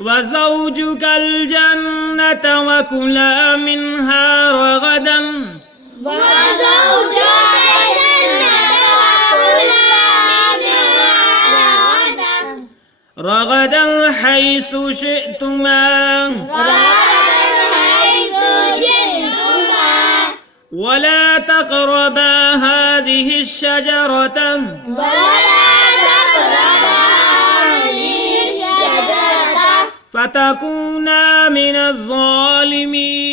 وزوجك الجنة وكلا منها رغدا حيث شئتما ولا تقربا هذه الشجرة فتكونا من الظالمين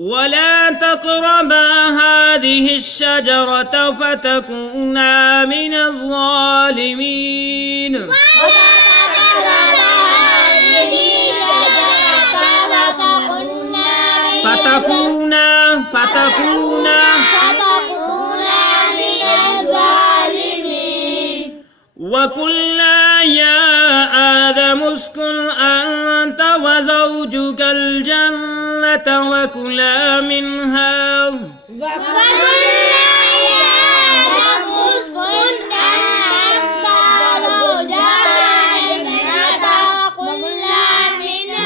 ولا تقربا هذه الشجرة فتكونا من الظالمين فتكونا من الظالمين وقلنا يا آدم اسكن أنت وزوجك الجنة وكلا منها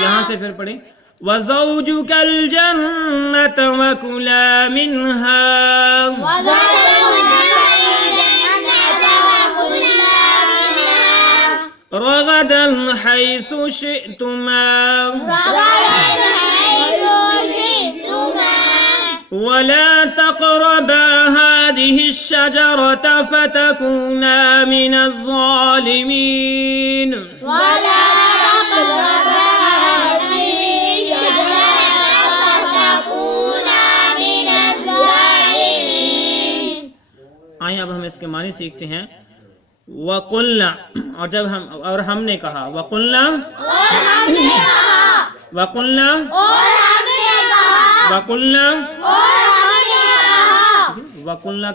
یہاں سے پھر پڑھیں وَزَوْجُكَ الْجَنَّةَ وَكُلَا مِنْهَا رَغَدًا حَيْثُ شِئْتُمَا وَلَا تَقْرَبَا هَذِهِ الشَّجَرَةَ فَتَكُونَا مِنَ الظَّالِمِينَ آئیں اب ہم اس کے معنی سیکھتے ہیں وَقُلْنَا اور ہم نے کہا وَقُلْنَا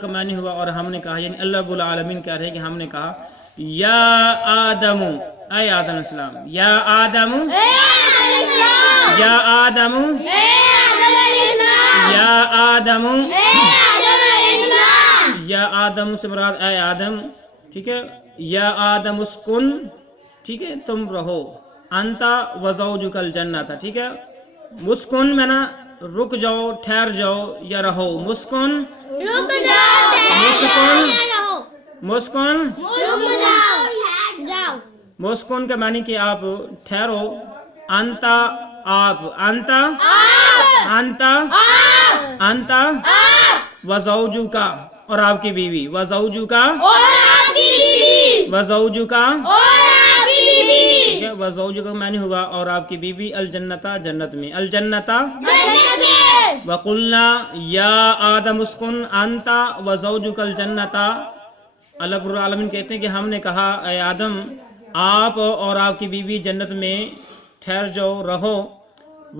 کا معنی ہوا اور ہم نے کہا، یعنی اللہ رب العالمین کہہ رہے ہیں کہ ہم نے کہا یا آدم، اے آدم علیہ السلام، یا آدم یا آدم یا آدم یا آدم سے مراد اے آدم، ٹھیک ہے، یا آدم اسکن، ٹھیک ہے، تم رہو، انتا وزوجک الجنت، ٹھیک ہے، مسکن میں نا رک جاؤ، ٹھہر جاؤ، یا رہو، مسکن مسکن کا معنی کہ آپ ٹھہرو، انتا آپ، انتا وزوجکا اور آپ کی بیوی، وزوجکا ٹھیک ہے، وزوجکا معنی ہوا اور آپ کی بیوی الجنتا جنت میں، الجنتا وقلنا یا آدم اسکن انتا وزوجک الجنتا، اللہ رب العالمین کہتے ہیں کہ ہم نے کہا اے آدم آپ اور آپ کی بیوی جنت میں ٹھہر جاؤ، رہو،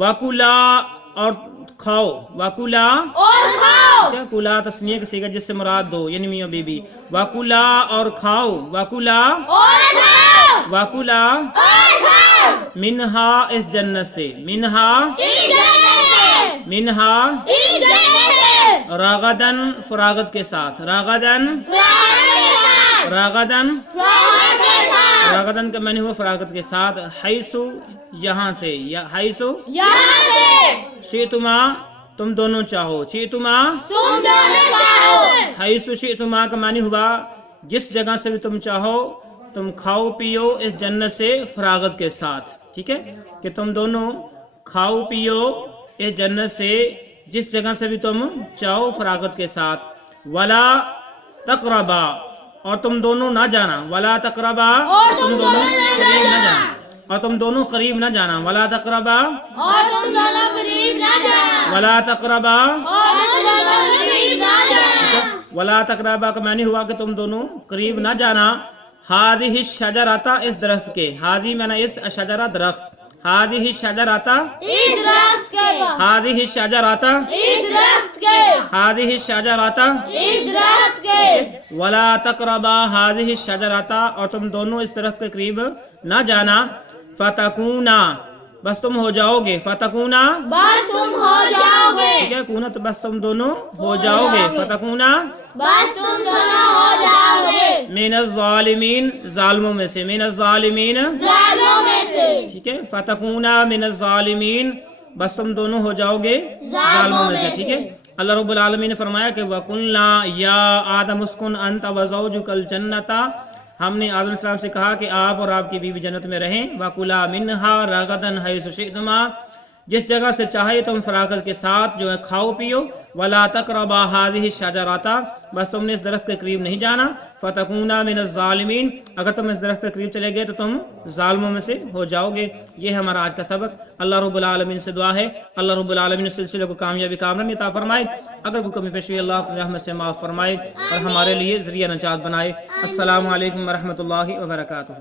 وکلا اور کھاؤ، وکلا کیا کلا تسنیہ کا صیغہ جس سے مراد دو، یعنی میاں بیوی، وکلا اور کھاؤ، وکلا منہا اس جنت سے، منہا راغدن فراغت کے ساتھ، راغدن کا معنی ہوا فراغت کے ساتھ، حیثو یہاں سے، یا حیثو شئتما تم دونوں چاہو، شئتما حیثو شئتما کا معنی ہوا جس جگہ سے بھی تم چاہو تم کھاؤ پیو اس جنت سے فراغت کے ساتھ، ٹھیک ہے، کہ تم دونوں کھاؤ پیو اس جنت سے جس جگہ سے بھی تم چاہو فراغت کے ساتھ، ولا تقربا اور تم دونوں نہ جانا، ولا تقربا تم دونوں قریب نہ جانا، اور تم دونوں قریب نہ جانا، ولا تقربا ولا تقربا ولا تقربا کا معنی ہوا کہ تم دونوں قریب نہ جانا، ہاذہ الشجرۃ اس درخت کے، ہاذی میں نے اس شجرہ درخت، ہاذہ الشجرۃ هذه الشجرة هذه الشجرة ولا تقربا هذه الشجرة اور تم دونوں اس درخت کے قریب نہ جانا فتکونا بس تم ہو جاؤ گے فتکونا بس تم ہو جاؤ گے ٹھیک ہے کونا تو بس تم دونوں ہو جاؤ گے فتکونا بس تم دونوں ہو جاؤ گے من الظالمین ظالموں میں سے من الظالمین ظالموں میں سے ٹھیک ہے فتکونا من الظالمین بس تم دونوں ہو جاؤ گے ظالموں میں سے ٹھیک ہے اللہ رب العالمین نے فرمایا کہ وَقُلْنَا يَا آدَمُ اسْكُنْ أَنْتَ وَزَوْجُكَ الْجَنَّةَ، ہم نے آدم علیہ السلام سے کہا کہ آپ اور آپ کی بیوی جنت میں رہیں، وَكُلَا مِنْهَا رَغَدًا حَيْثُ شِئْتُمَا، جس جگہ سے چاہے تم فراغت کے ساتھ جو ہے کھاؤ پیو، وَلَا تَقْرَبَا هَذِهِ الشَّجَرَةَ، بس تم نے اس درخت کے قریب نہیں جانا، فَتَكُونَا مِنَ الظَّالِمِينَ، اگر تم اس درخت کے قریب چلے گئے تو تم ظالموں میں سے ہو جاؤ گے۔ یہ ہے ہمارا آج کا سبق۔ اللہ رب العالمین سے دعا ہے اللہ رب العالمین اس سلسلے کو کامیابی کامرانی عطا فرمائے، اگر کوئی کمی پیشی اللہ اپنی رحمت سے معاف فرمائے اور ہمارے لیے ذریعہ نجات بنائے۔ السلام علیکم ورحمۃ اللہ وبرکاتہ۔